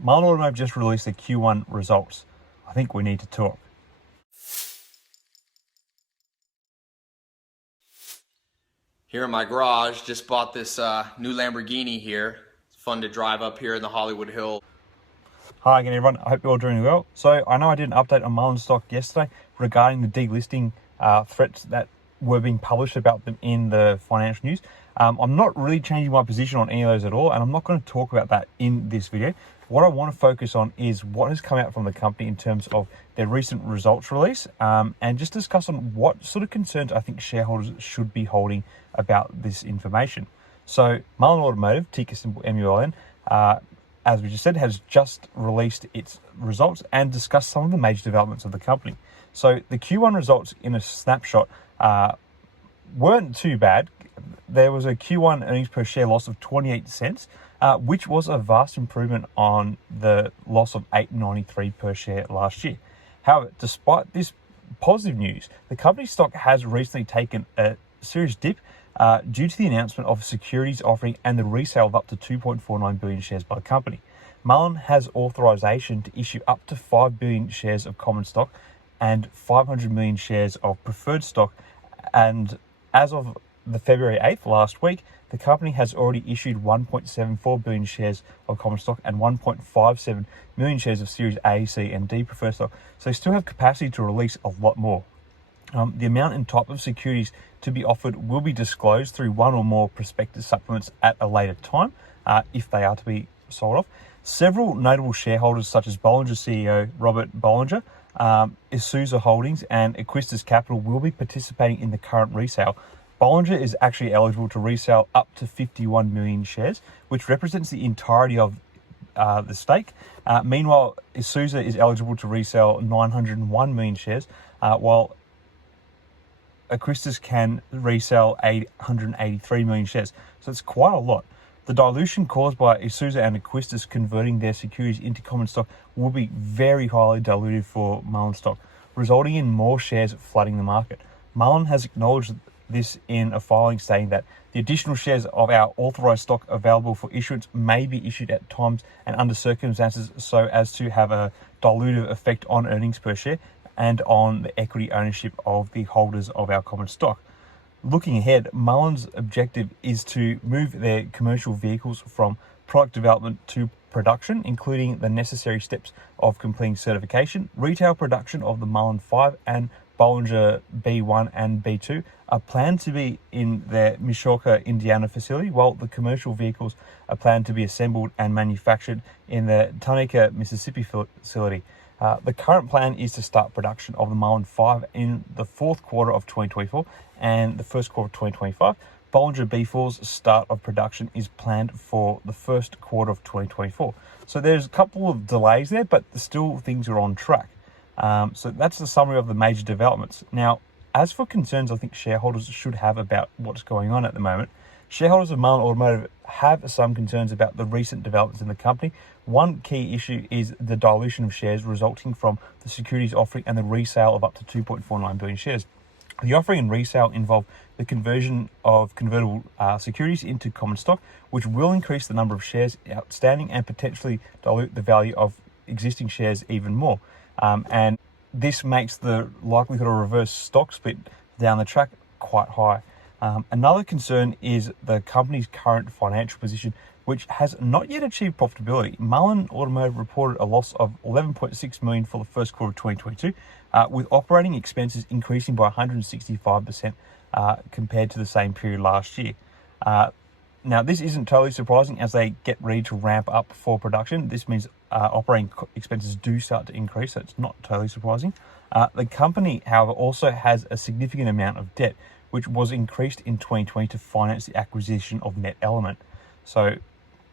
Mullen Automotive just released their Q1 results. I think we need to talk. Here in my garage, just bought this new Lamborghini here. It's fun to drive up here in the Hollywood Hill. Hi again, everyone. I hope you're all doing well. So I know I did an update on MULN Stock yesterday regarding the delisting threats that were being published about them in the financial news. I'm not really changing my position on any of those at all, and I'm not going to talk about that in this video. What I want to focus on is what has come out from the company in terms of their recent results release, and just discuss on what sort of concerns I think shareholders should be holding about this information. So Mullen Automotive, ticker symbol MULN, as we just said, has just released its results and discussed some of the major developments of the company. So the Q1 results in a snapshot weren't too bad. There was a Q1 earnings per share loss of 28 cents, which was a vast improvement on the loss of $8.93 per share last year. However, despite this positive news, the company's stock has recently taken a serious dip due to the announcement of securities offering and the resale of up to 2.49 billion shares by the company. Mullen has authorization to issue up to 5 billion shares of common stock and 500 million shares of preferred stock. And as of the February 8th last week, the company has already issued 1.74 billion shares of common stock and 1.57 million shares of Series A, C, and D preferred stock. So they still have capacity to release a lot more. The amount and type of securities to be offered will be disclosed through one or more prospectus supplements at a later time, if they are to be sold off. Several notable shareholders such as Bollinger CEO Robert Bollinger, Esousa Holdings, and Acuitas Capital will be participating in the current resale. Bollinger is actually eligible to resell up to 51 million shares, which represents the entirety of the stake. Meanwhile, Esousa is eligible to resell 901 million shares, while Acuitas can resell 883 million shares. So it's quite a lot. The dilution caused by Esousa and Acuitas converting their securities into common stock will be very highly dilutive for Mullen stock, resulting in more shares flooding the market. Mullen has acknowledged this in a filing stating that the additional shares of our authorized stock available for issuance may be issued at times and under circumstances so as to have a dilutive effect on earnings per share and on the equity ownership of the holders of our common stock. Looking ahead, Mullen's objective is to move their commercial vehicles from product development to production, including the necessary steps of completing certification. Retail production of the Mullen 5 and Bollinger B1 and B2 are planned to be in their Mishawaka, Indiana facility, while the commercial vehicles are planned to be assembled and manufactured in the Tonka, Mississippi facility. The current plan is to start production of the Mullen 5 in the fourth quarter of 2024 and the first quarter of 2025. Bollinger B4's start of production is planned for the first quarter of 2024. So there's a couple of delays there, but still things are on track. So that's the summary of the major developments. Now, as for concerns I think shareholders should have about what's going on at the moment, shareholders of Mullen Automotive have some concerns about the recent developments in the company. One key issue is the dilution of shares resulting from the securities offering and the resale of up to 2.49 billion shares. The offering and resale involve the conversion of convertible securities into common stock, which will increase the number of shares outstanding and potentially dilute the value of existing shares even more. And this makes the likelihood of a reverse stock split down the track quite high. Another concern is the company's current financial position, which has not yet achieved profitability. Mullen Automotive reported a loss of $11.6 million for the first quarter of 2022, with operating expenses increasing by 165% compared to the same period last year. Now, this isn't totally surprising as they get ready to ramp up for production. This means operating expenses do start to increase, so it's not totally surprising. The company, however, also has a significant amount of debt, which was increased in 2020 to finance the acquisition of Net Element. So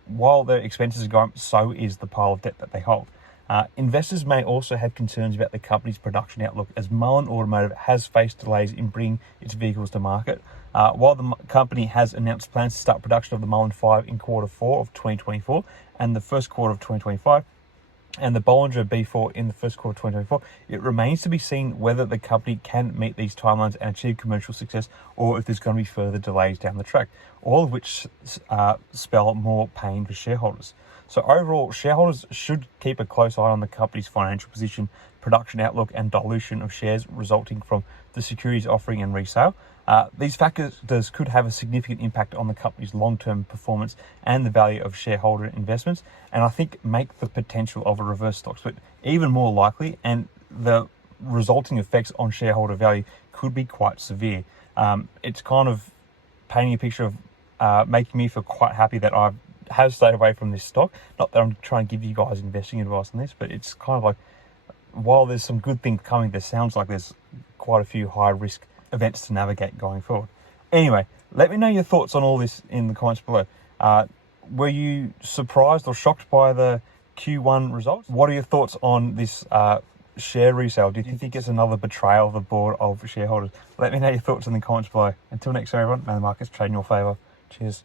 while their expenses are going up, so is the pile of debt that they hold. Investors may also have concerns about the company's production outlook, as Mullen Automotive has faced delays in bringing its vehicles to market. While the company has announced plans to start production of the Mullen 5 in quarter 4 of 2024 and the first quarter of 2025, and the Bollinger B4 in the first quarter of 2024, it remains to be seen whether the company can meet these timelines and achieve commercial success, or if there's going to be further delays down the track, all of which spell more pain for shareholders. So overall, shareholders should keep a close eye on the company's financial position, production outlook, and dilution of shares resulting from the securities offering and resale. These factors could have a significant impact on the company's long-term performance and the value of shareholder investments, and I think make the potential of a reverse stock split even more likely, and the resulting effects on shareholder value could be quite severe. It's kind of painting a picture of making me feel quite happy that I have stayed away from this stock. Not that I'm trying to give you guys investing advice on this, but it's kind of like, while there's some good things coming, there sounds like there's quite a few high risk events to navigate going forward. Anyway, let me know your thoughts on all this in the comments below. Were you surprised or shocked by the Q1 results? What are your thoughts on this share resale? Do you think it's another betrayal of the board of shareholders? Let me know your thoughts in the comments below. Until next time, everyone, may the markets trade in your favour. Cheers.